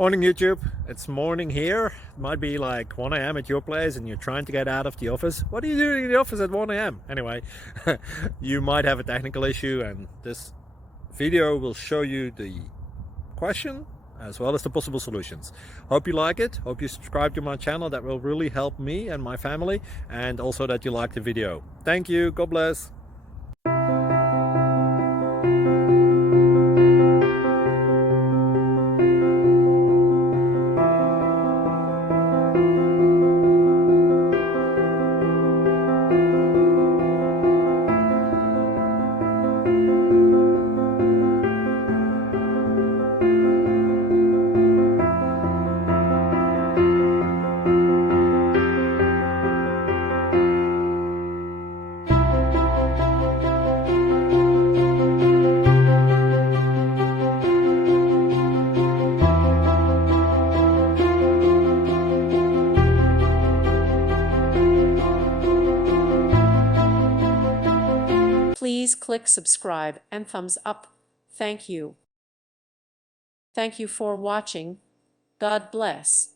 Morning YouTube, it's morning here. It might be like 1 a.m. at your place and you're trying to get out of the office. What are you doing in the office at 1 a.m.? Anyway, you might have a technical issue and this video will show you the question as well as the possible solutions. Hope you like it, hope you subscribe to my channel. That will really help me and my family, and also that you like the video. Thank you, God bless. Please click subscribe and thumbs up. Thank you. Thank you for watching. God bless.